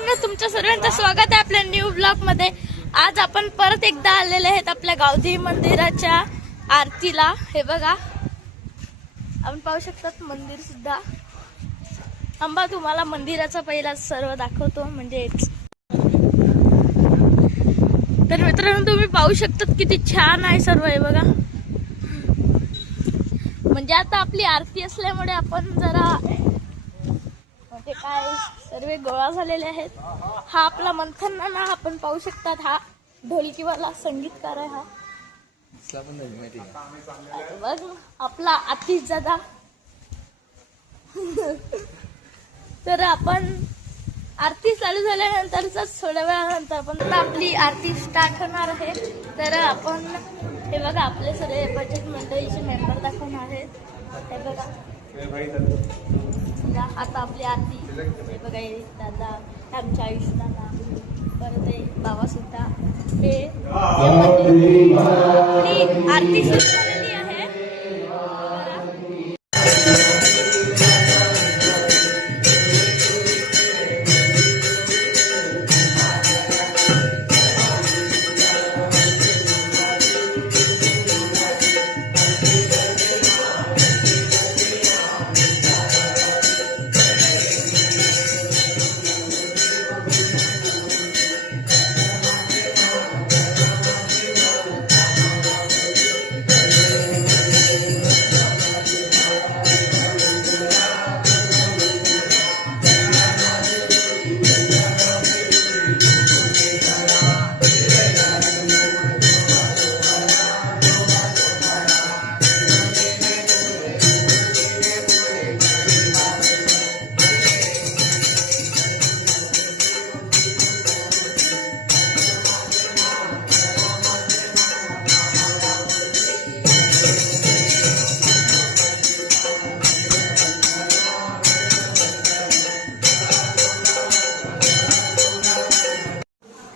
मित्रांनो, तुमच्या सर्वांचं स्वागत आहे आपल्या न्यू ब्लॉग मध्ये। आज आपण परत एकदा आलेले आहेत आपल्या गावधी मंदिराच्या आरतीला। हे बघा, आपण पाहू शकतात मंदिर सुद्धा। अंबा तुम्हाला मंदिराचा पहिला सर्व दाखवतो म्हणजे। तर मित्रांनो, तुम्ही पाहू शकतात किती छान आहे सर्व। हे बघा, म्हणजे आता आपली आरती असल्यामुळे आपण जरा म्हणजे काय सर्व गोळा झालेले आहेत। हा आपला मंथन नाना आपण पाहू शकतात, हा ढोलकीवाला संगीतकार आहे। हा बघ आपला आतिश दादा। तर आपण आरती चालू झाल्यानंतरच थोड्या वेळानंतर आपण आपली आरती स्टार्ट होणार आहे। तर आपण हे बघा, आपले सर्व बजेट मंडळीचे मेंबर दाखवणार आहेत। हे बघा, आता आपली आरती। हे बघा, दादा आमच्या आयुष्य दादा, परत आहे बाबा सुद्धा। हे आरती सुरू झालेली आहे।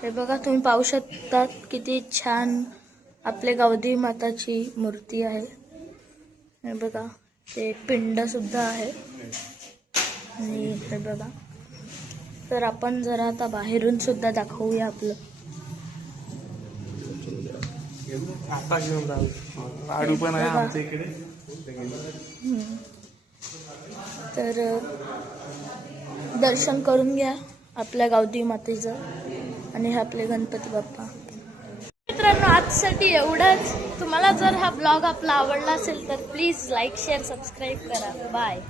हे बघा, तुम्ही पाहू शकतात किती छान आपले गावधी माताची मूर्ती आहे। हे बघा, ते पिंड सुद्धा आहे। आणि हे बघा, तर आपण जरा आता बाहेरून सुद्धा दाखवूया आपलं। आता घेऊन लाडू पण आहे आमच्या इकडे। तर दर्शन करून घ्या आपल्या गावठी मातेचं। आणि हे आपले गणपती बाप्पा। मित्रांनो, आजसाठी एवढंच। तुम्हाला जर हा ब्लॉग आपला आवडला असेल तर प्लीज लाईक शेअर सबस्क्राईब करा। बाय।